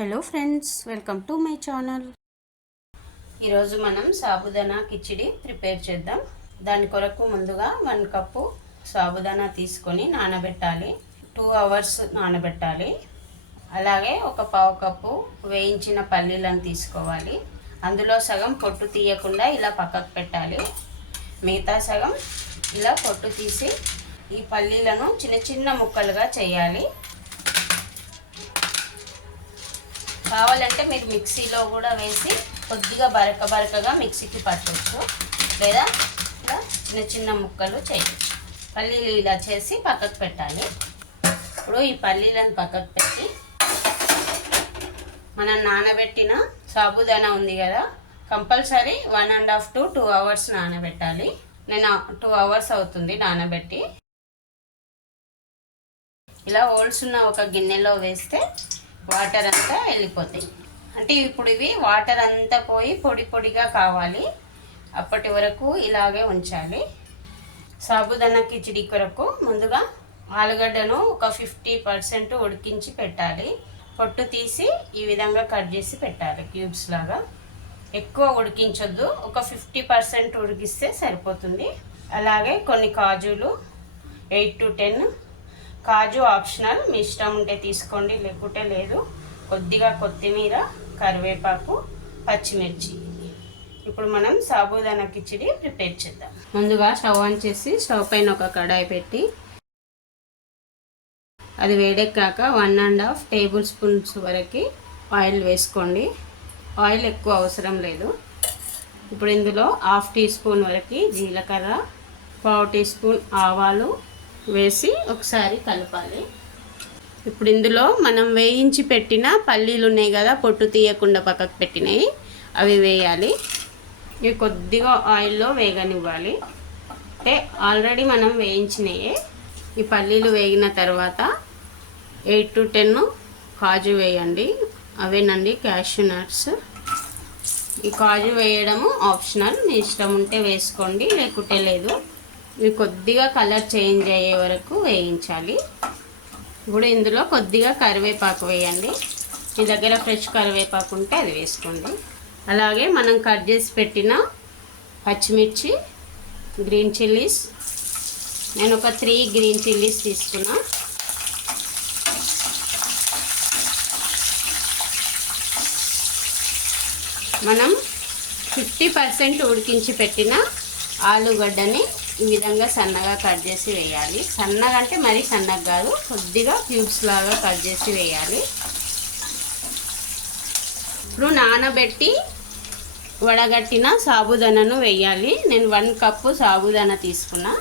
Hello friends, welcome to my channel. ఈరోజు మనం sabudana khichdi prepare చేద్దాం. దాని కొరకు ముందుగా 1 కప్పు సాబుదానా తీసుకొని నానబెట్టాలి. 2 అవర్స్ నానబెట్టాలి. అలాగే ఒక పావు కప్పు వేయించిన పల్లీలను తీసుకోవాలి. అందులో సగం పొట్టు తీయకుండా ఇలా పక్కకు పెట్టాలి. మిగతా సగం ఇలా పొట్టు తీసి ఈ పల్లీలను చిన్న చిన్న ముక్కలుగా చేయాలి. కావాలంటే మీరు మిక్సీలో కూడా వేసి కొద్దిగా బరకగా మిక్సీకి పట్టవచ్చు, లేదా ఇలా చిన్న చిన్న ముక్కలు చేయవచ్చు. పల్లీలు ఇలా చేసి పక్కకు పెట్టాలి. ఇప్పుడు ఈ పల్లీలను పక్కకు పెట్టి మనం నానబెట్టిన సాబుదానా ఉంది కదా, కంపల్సరీ 1.5 to 2 అవర్స్ నానబెట్టాలి. నేను 2 అవర్స్ అవుతుంది నానబెట్టి. ఇలా హోల్స్ ఉన్న ఒక గిన్నెలో వేస్తే వాటర్ అంతా వెళ్ళిపోతాయి. అంటే ఇప్పుడు ఇవి వాటర్ అంతా పోయి పొడి పొడిగా కావాలి. అప్పటి వరకు ఇలాగే ఉంచాలి. సాబుదానా కిచిడి కొరకు ముందుగా ఆలుగడ్డను ఒక 50% ఉడికించి పెట్టాలి. పొట్టు తీసి ఈ విధంగా కట్ చేసి పెట్టాలి క్యూబ్స్ లాగా. ఎక్కువ ఉడికించొద్దు, ఒక 50% ఉడికిస్తే సరిపోతుంది. అలాగే కొన్ని కాజులు 8 to 10. కాజు ఆప్షనల్, మీ ఇష్టం ఉంటే తీసుకోండి, లేకుంటే లేదు. కొద్దిగా కొత్తిమీర, కరివేపాకు, పచ్చిమిర్చి. ఇప్పుడు మనం సాబుదానా కిచిడి ప్రిపేర్ చేద్దాం. ముందుగా స్టవ్ ఆన్ చేసి స్టవ్ పైన ఒక కడాయి పెట్టి అది వేడెక్కాక 1.5 టేబుల్ స్పూన్స్ వరకు ఆయిల్ వేసుకోండి. ఆయిల్ ఎక్కువ అవసరం లేదు. ఇప్పుడు ఇందులో 1/2 టీ స్పూన్ వరకు జీలకర్ర, 1/4 టీ స్పూన్ ఆవాలు వేసి ఒకసారి కలపాలి. ఇప్పుడు ఇందులో మనం వేయించి పెట్టిన పల్లీలు ఉన్నాయి కదా, పొట్టు తీయకుండా పక్కకు పెట్టినవి, అవి వేయాలి. ఇవి కొద్దిగా ఆయిల్లో వేగనివ్వాలి. అంటే ఆల్రెడీ మనం వేయించినవి. ఈ పల్లీలు వేగిన తర్వాత 8 to 10 కాజు వేయండి. అవేనండి క్యాష్యూ నట్స్. ఈ కాజు వేయడము ఆప్షనల్, మీ ఇష్టం ఉంటే వేసుకోండి, లేకుంటే లేదు. ఇవి కొద్దిగా కలర్ చేంజ్ అయ్యే వరకు వేయించాలి. ఇప్పుడు ఇందులో కొద్దిగా కరివేపాకు వేయండి. మీ దగ్గర ఫ్రెష్ కరివేపాకు ఉంటే అది వేసుకోండి. అలాగే మనం కట్ చేసి పెట్టిన పచ్చిమిర్చి, గ్రీన్ చిల్లీస్, నేను ఒక 3 గ్రీన్ చిల్లీస్ తీసుకున్నా. మనం 50% ఉడికించి పెట్టిన ఆలుగడ్డని ఈ విధంగా సన్నగా కట్ చేసి వేయాలి. సన్నగా అంటే మరీ సన్నగా కాదు, కొద్దిగా క్యూబ్స్ లాగా కట్ చేసి వేయాలి. ఇప్పుడు నానబెట్టి వడగట్టిన సాబుదానాను వేయాలి. నేను 1 కప్పు సాబుదానా తీసుకున్నా.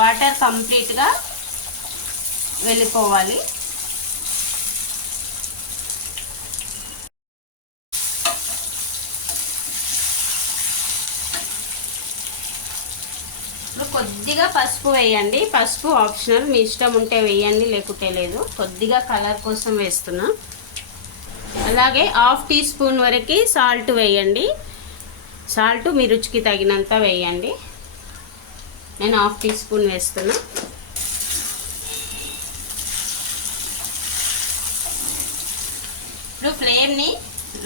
వాటర్ కంప్లీట్గా వెళ్ళిపోవాలి. కొద్దిగా పసుపు వేయండి. పసుపు ఆప్షనల్, మీ ఇష్టం ఉంటే వేయండి, లేకుంటే లేదు. కొద్దిగా కలర్ కోసం వేస్తున్నా. అలాగే 1/2 టీ స్పూన్ వరకు సాల్ట్ వేయండి. సాల్ట్ మీ రుచికి తగినంత వేయండి. నేను 1/2 టీ స్పూన్ వేస్తున్నా. ఇప్పుడు ఫ్లేమ్ని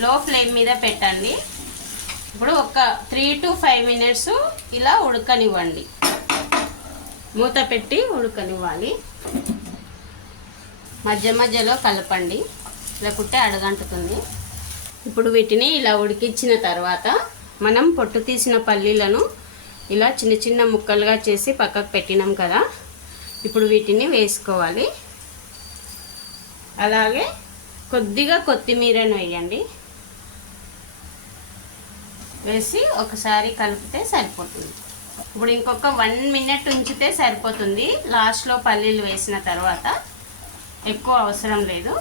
లో ఫ్లేమ్ మీద పెట్టండి. ఇప్పుడు ఒక 3 to 5 మినిట్స్ ఇలా ఉడకనివ్వండి. మూత పెట్టి ఉడకనివ్వాలి. మధ్య మధ్యలో కలపండి, లేకుంటే అడగంటుతుంది. ఇప్పుడు వీటిని ఇలా ఉడికించిన తర్వాత మనం పొట్టు తీసిన పల్లీలను ఇలా చిన్న చిన్న ముక్కలుగా చేసి పక్కకు పెట్టినాం కదా, ఇప్పుడు వీటిని వేసుకోవాలి. అలాగే కొద్దిగా కొత్తిమీరను వేయండి. వేసి ఒకసారి కలిపితే సరిపోతుంది. ఇప్పుడు ఇంకొక 1 మినిట్ ఉంచితే సరిపోతుంది. లాస్ట్లో పల్లీలు వేసిన తర్వాత, ఎక్కువ అవసరం లేదు.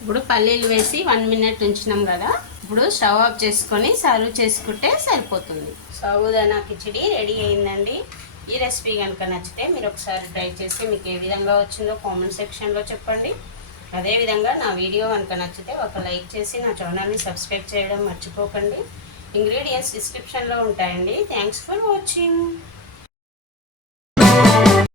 ఇప్పుడు పల్లీలు వేసి 1 మినిట్ ఉంచినాం కదా, ఇప్పుడు స్టవ్ ఆఫ్ చేసుకొని సర్వ్ చేసుకుంటే సరిపోతుంది. సాబుదానా కిచిడి రెడీ అయిందండి. ఈ రెసిపీ కనుక నచ్చితే మీరు ఒకసారి ట్రై చేసి మీకు ఏ విధంగా వచ్చిందో కామెంట్ సెక్షన్లో చెప్పండి. అదేవిధంగా నా వీడియో కనుక నచ్చితే ఒక లైక్ చేసి నా ఛానల్ని సబ్స్క్రైబ్ చేయడం మర్చిపోకండి. ఇంగ్రీడియంట్స్ డిస్క్రిప్షన్లో ఉంటాయండి. Thanks for watching.